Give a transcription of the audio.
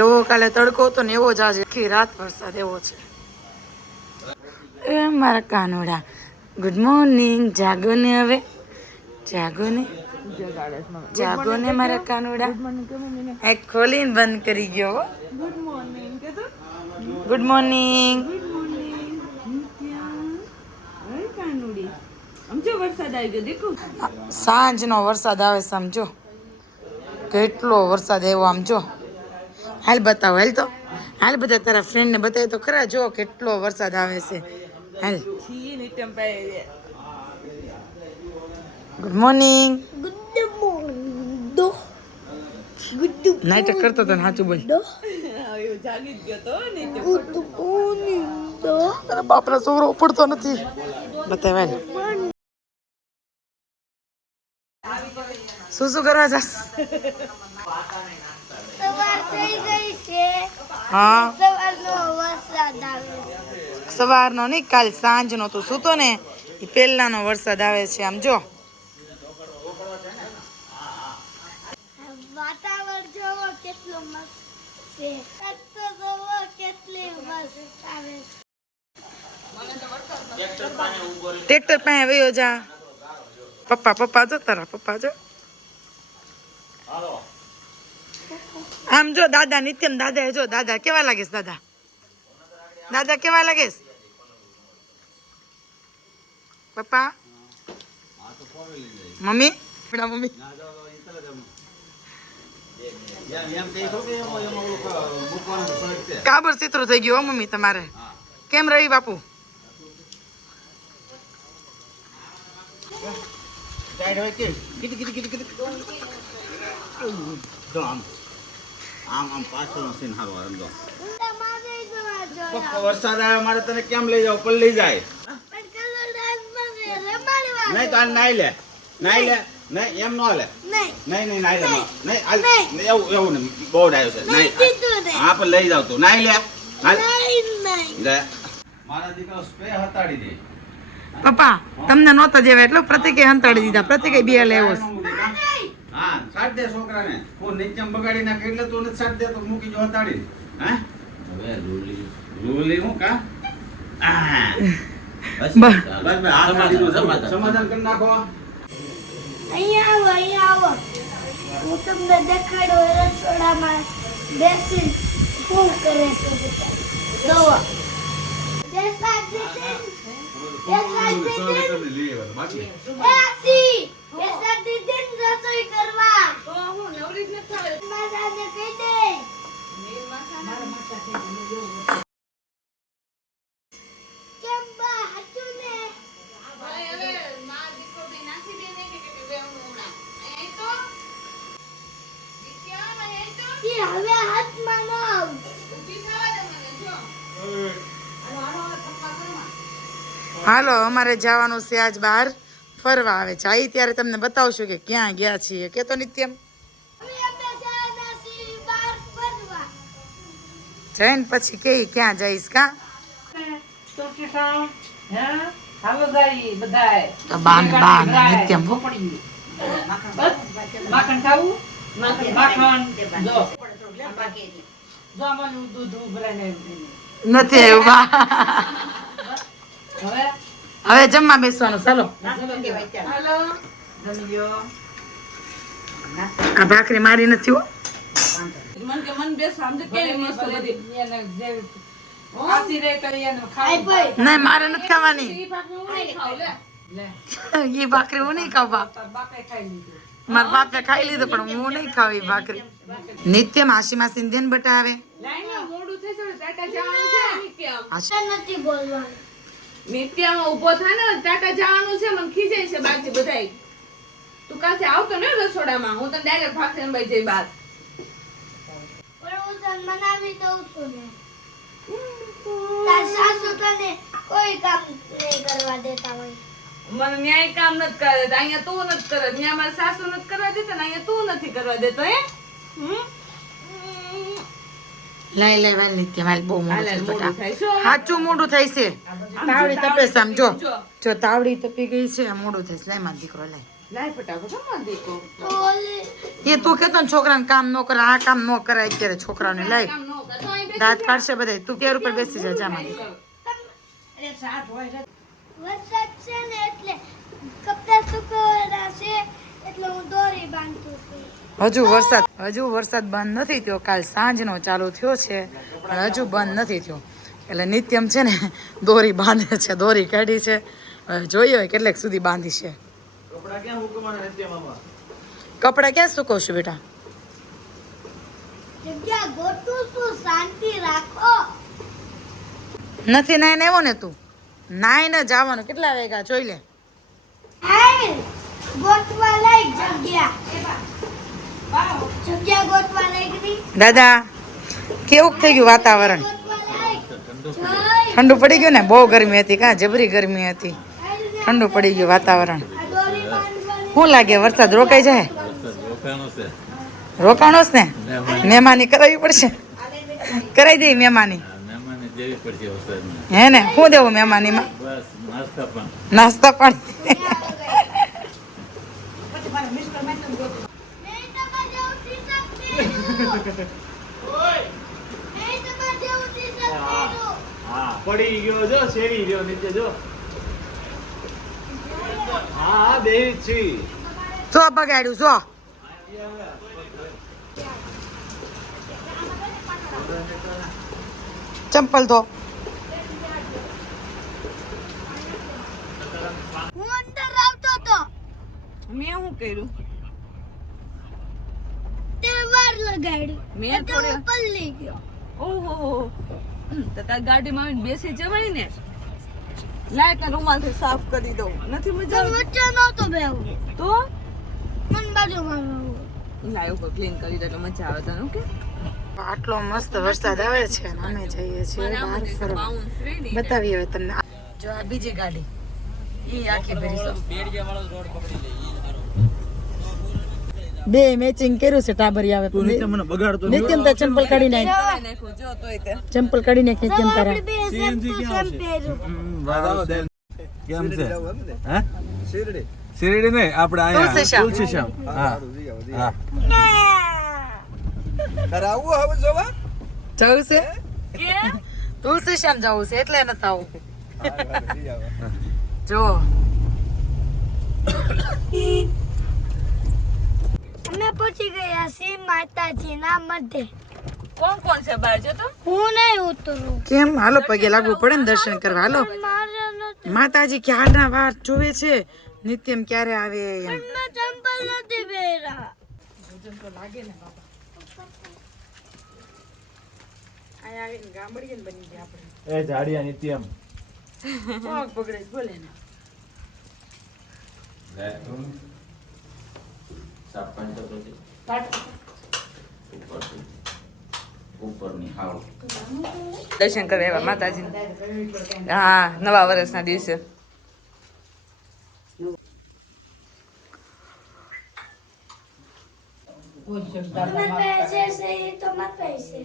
એવો કાલે તડકો હતો ને એવો જ આજે આખી રાત વરસાદ એવો છે. એ મારા કાનોડા ગુડ મોર્નિંગ. જાગો ને હવે, જાગો ને મારા કાનોડા. એક ખોલીને બંધ કરી ગયો. Good morning. સાંજનો વરસાદ આવે સમજો, કેટલો વરસાદ આવ્યો આમ જો. હાલ બતાવો, હાલ તો હાલ, બધા તારા ફ્રેન્ડ ને બતાવે તો ખરા, જો કેટલો વરસાદ આવે છે. હાલ. Good morning. નાઈટ કરતો તો સાચું બોલ. અરે બાપરા, છોકરો પડતો નથી. બતાવે શું કરવા જાસ? સવાર થઈ ગઈ છે. હા, સવારનો વરસાદ આવે છે. સવારનો નહીં, કાલ સાંજનો તું સૂતો ને એ પહેલાનો વરસાદ આવે છે. આમ જો વાતાવરણ જોવો કેટલો મસ્ત છે. તો જોવો કેટલી મસ્ત આવે છે. ટ્રેક્ટર પાસે વયો જા. પપ્પા જો, તારા પપ્પા જો. આમ જો દાદા, નિત્યમ દાદા જો. દાદા કેવા લાગે છે? દાદા કેવા લાગે છે? પપ્પા, મમ્મી, મમ્મી કાબર ચિત્રો થઈ ગયું મમ્મી તમારે. કેમ રહી બાપુ? વરસાદ આવે મારે તને કેમ લઈ જાવ? પલ્લી જાય નહીં તો આ નાઈ લે નહીં, એમ ન લે. નહીં નાઈ લે નહીં, એવું ને બહુ ડાયો છે. નહીં હા પણ લઈ જાવ તું. નાઈ લે મારા દીકરો સ્પ્રે હતાડી દે. પપ્પા તમને નહોતા જેવા એટલે પ્રતિકે હંતાડી દીધા. પ્રતિકે બે લેવો છે. હા સાટ દે છોકરાને. હું નીચે બગાડી નાખે એટલે તું નથી સાટ દે તો મૂકી જો હતાડી. હે હવે રૂલી હું કા સમાધાન કરી નાખો. અહીંયા આવો. હું તમને દેખાડો રસોડામાં બેસી શું કરે છે. જોવો રસોઈ કરવા માતાને કહી દે. કેમ બા હતું ને? હવે હાથમાં ન આવ. હાલો, અમારે જવાનું છે આજ બહાર ફરવા. આવે છે આઈ ત્યારે તમને બતાવશું કે ક્યાં ગયા છીએ. કે તો નિત્યમ જઈને પછી કે ક્યાં જઈશ કા? બાન નિત્યમ માખણ ખાવું? નથી આવ્યું. હવે જમવા બેસવાનું. ચાલો, આ ભાખરી મારી નથી હો. નહીં, મારે નથી ખાવાની. એ ભાખરી હું નહીં ખાવ. મારા બાપે ખાઈ લીધું પણ હું નહીં ખાવ એ ભાખરી. નિત્ય માસીમાં સિંધ્યન બટાવે. નથી બોલવાનું. નિત્યામાં ઉભો થાય ને ટાટા જવાનું છે. મને ખીજાય છે બાકી બધાય. તું કાંથી આવતો ને રસોડામાં, હું તને ડાયરેક્ટ ભાખરી અંબાઈ જઈ બાર. પણ હું તને મનાવી દઉં છું ને. તાર સાસુ તને કોઈ કામ નહીં કરવા દેતા હોય. મને ન્યાય કામ નથી કરવા દેતા. અહીંયા તું નથી કરે. ત્યાં મારા સાસુ નથી કરવા દેતા ને અહીંયા તું નથી કરવા દેતો. હે લાઈ વાલ નિત્ય વાલ બહુ મોડું થાય. સાચું મોડું થાય છે. તાવડી તપે સમજો. જો તાવડી તપી ગઈ છે, મોડું થાય. લાઈ માં દીકરો લાઈ. લાય ફટાફટ હો માર દીકો. તો ઓલી એ તું કેતો ને છોકરાને કામ ન કરે આ કામ ન કરાય અત્યારે છોકરાઓને લઈ કામ ન કરતો અહીં બેસી દાંત કાઢશે બધા તું કેર ઉપર બેસી જા જામાં વરસાદ છે ને એટલે કપડા સુકવવાના છે એટલે હું દોરી બાંધું છું. હજુ વરસાદ બંધ નથી થયો કાલ સાંજનો ચાલુ થયો છે પણ હજુ બંધ નથી થયો એટલે નિત્યમ છે ને દોરી બાંધે છે દોરી કાઢી છે હવે જોઈએ હોય કેટલેક સુધી બાંધી છે કપડા ક્યાં સુકવશું બેટા જગ્યા ગોતું છું, શાંતિ રાખો. નથી નાઈને આવ્યો ને તું નાઈને જવાનું કેટલા વાગ્યા જોઈ લે હાય, ગોતવા લઈ જગ્યા ગોતવા લઈ ગઈ. દાદા કેવું થઈ ગયું વાતાવરણ ગોતવા લઈ. ઠંડુ પડી ગયું ને બહુ ગરમી હતી કા જબરી ગરમી હતી ઠંડુ પડી ગયું વાતાવરણ આ દોરી બાંધવાની. શું લાગે વરસાદ રોકાઈ જાય રોકાણો જ ને મહેમાની કરાવવી પડશે કરાવી દઈ મહેમાની હે ને શું દેવું મહેમાનીમાં નાસ્તા પાણી મેં તમારા જેવું ટી-શર્ટ પહેર્યું. મેં તમારા જેવું ટી-શર્ટ પહેર્યું. હા પડી ગયો જો શેરી રહ્યો નીચે જો હા બે છી જો બગાડ્યું જો ચંપલ ધો હું અંદર આવતો તો મેં શું કર્યું? તે વાર લગાડ્યું મેં એટલે થોડી- હું પલળી ગયો. ઓહો તો તાર ગાડીમાં આવીને બેસી જવાય ને. લાય તાર રૂમાલથી સાફ કરી દઉં. નથી મજા પણ વચ્ચે નહોતો બેહવું. તો મન બાજુમાં બેહવું. લાય ઉપર ક્લીન કરી દે એટલે મજા આવે તને ઓકે. આટલો મસ્ત વરસાદ આવે છે અને અમે જઈએ છીએ બહાર ફરવા બતાવીએ હવે તમને જો આ બીજી ગાડી ઈ આખી ભરી છે બે મેચિંગ કર્યું છે ટાબરી આવે તું નીચે મને બગાડતો નિત્યમ તો ચંપલ કાઢી નાખ નાખ્યું જો તોય તે. ચંપલ કાઢી નાખ નિત્યમ તારા આપણે બે સેમ ટુ સેમ પહેર્યું. કેમ છે હે શેરડી નહીં આપણે અહીંયા તુલસીશ્યામ હા હા જવું છે તુલસીશ્યામ જવું છે એટલે નથી આવું જો અમે પહોંચી ગયા શ્રી માતાજીના મઢે. કોણ કોણ છે બહાર જો તો? હું નહીં ઉતરું. કેમ હાલો પગે લાગવું પડે ને દર્શન કરવા હાલો મારે નથી. માતાજી ક્યારના વાર જોવે છે નિત્યમ ક્યારે આવે એમ પણ મેં ચંપલ નથી પહેર્યા. એ જાડિયા નિત્યમ પગ પકડે બોલે ને ઉપરની હાવ દર્શન કરવા આવ્યા માતાજી. હા નવા વર્ષના દિવસે. તમે પહેરશે છે એ તો મત પહેરશે.